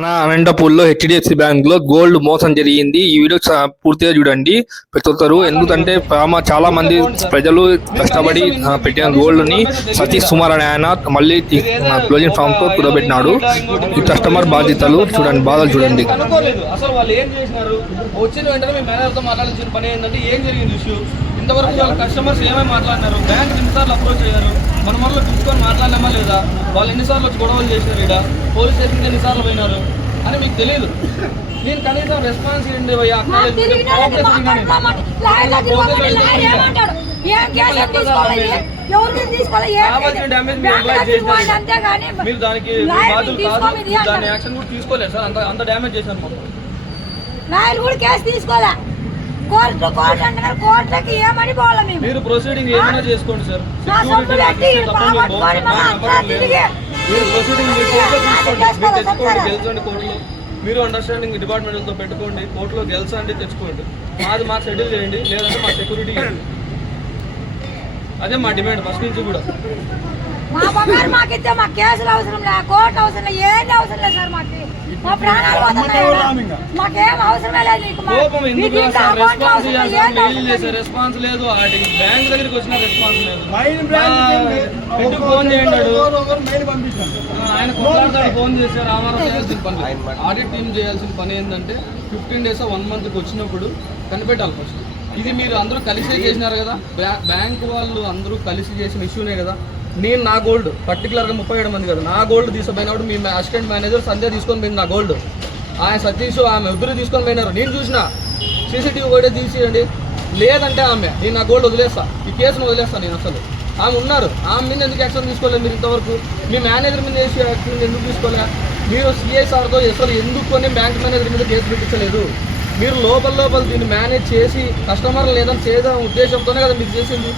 మన అనంతపూర్లో HDFC bank లో గోల్డ్ మోసం జరిగింది. ఈ వీడియో పూర్తిగా చూడండి ప్రతి ఒక్కరు. ఎందుకంటే చాలా మంది ప్రజలు కష్టపడి పెట్టిన గోల్డ్ ని సతీష్ కుమార్ అనే ఆయన మళ్ళీ క్లోజింగ్ ఫామ్ తో కుదబెట్టినాడు. ఈ కస్టమర్ బాధ్యతలు చూడండి, బాధలు చూడండి. అసలు వాళ్ళు ఏం చేసినారు? వచ్చిన వెంటనే మీ మేనేజర్ తో మాట్లాడాల్సిన పని ఏంటంటే ఏం జరిగింది ఇష్యూ, ఇంతవరకు వాళ్ళ కస్టమర్స్ ఏమేమి మాట్లాడినారు, బ్యాంక్ ఎన్నిసార్లు అప్రోచ్ అయ్యారు, మన మనలో చూసుకొని మాట్లాడినామా లేదా, వాళ్ళు ఎన్నిసార్లు వచ్చి గొడవలు చేసినారు, ఇక్కడ పోలీస్ స్టేషన్కి ఎన్నిసార్లు పోయినారు అని మీకు తెలియదు. నేను కనీసం రెస్పాన్స్ ఇవ్వండి మీరు దానికి బాధ్యులు కాదు, దాని యాక్షన్ కూడా తీసుకోలేదు సార్. అంత డ్యామేజ్ చేశాను మీరు ప్రొసీడింగ్ ఏమైనా చేసుకోండి సార్. మీరు ప్రొసీడింగ్ తెచ్చుకోండి, గెలిచండి కోర్టులో. మీరు అండర్స్టాండింగ్ డిపార్ట్మెంట్తో పెట్టుకోండి, కోర్టులో గెలిచండి, తెచ్చుకోండి. మాకు సెటిల్ చేయండి, లేదంటే మా సెక్యూరిటీ ఇవ్వండి. అదే మా డిమాండ్ ఫస్ట్ నుంచి కూడా. మా బంగారు మాకిస్తే మా కేసులు అవసరం లేదు, కోర్టు అవసరం లేదు, ఏది అవసరం లేదు సార్. మాకు మా ప్రాణాలు మాకేం అవసరం లేదు. కోపం ఎందుకు రెస్పాన్స్ చేయాలి సార్? మెయిల్ చేసే రెస్పాన్స్ లేదు, బ్యాంక్ దగ్గరికి వచ్చిన రెస్పాన్స్ లేదు. ఫోన్ చేయండి, ఆయన కొట్లాడతాడు. ఫోన్ చేస్తే రామారావు చేయాల్సిన పని, ఆడిట్ టీం చేయాల్సిన పని ఏంటంటే 15 days 1 monthకి వచ్చినప్పుడు కనిపెట్టాలి ఫస్ట్. ఇది మీరు అందరూ కలిసే చేసినారు కదా, బ్యాంక్ వాళ్ళు అందరూ కలిసి చేసిన ఇష్యూనే కదా. నేను నా గోల్డ్ పర్టికులర్గా 37 మంది కదా, నా గోల్డ్ తీసుకుపోయినప్పుడు మీ అసిస్టెంట్ మేనేజర్ సంధ్య తీసుకొని పోయింది నా గోల్డ్. ఆయన సతీష్ ఆమె ఇద్దరు తీసుకొని పోయినారు. నేను చూసిన సీసీటీవీ కూడా తీసియండి, లేదంటే ఆమె నేను నా గోల్డ్ వదిలేస్తా, ఈ కేసును వదిలేస్తాను నేను. అసలు ఆమె ఉన్నారు, ఆమె మీద ఎందుకు యాక్షన్ తీసుకోలేదు మీరు ఇంతవరకు? మీ మేనేజర్ మీద యాక్షన్ ఎందుకు తీసుకోలే? మీరు సిఐసార్తో అసలు ఎందుకు బ్యాంక్ మేనేజర్ మీద కేసు పెట్టించలేదు? మీరు లోపల దీన్ని మేనేజ్ చేసి కస్టమర్ లేదని చేద్దాం ఉద్దేశంతోనే కదా మీరు చేసింది.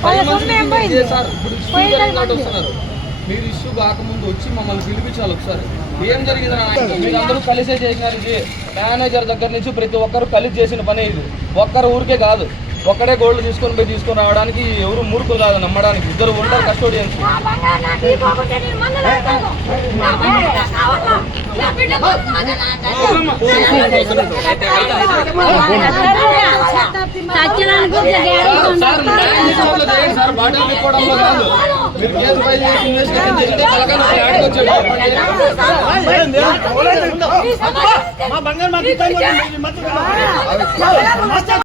10 months చేశారు. ఇప్పుడు వస్తున్నారు. మీరు ఇష్యూ కాకముందు వచ్చి మమ్మల్ని పిలిపించాలి ఒకసారి. ఏం జరిగిందని మీరు అందరూ కలిసే చేసినారు. ఇది మేనేజర్ దగ్గర నుంచి ప్రతి ఒక్కరు కలిసి చేసిన పని. ఇది ఒక్కరు ఊరికే కాదు, ఒక్కడే గోల్డ్ తీసుకొని రావడానికి ఎవరు మూర్ఖులు కాదు, నమ్మడానికి. ఇద్దరు ఉంటారు కస్టోడియన్స్. సార్ బాటిల్ తిప్పుకోవడంలో కాదు, మీరు కేసు ఫైల్ చేసి ఇన్వెస్టిగేషన్ చేస్తే తలకాయ వచ్చేది.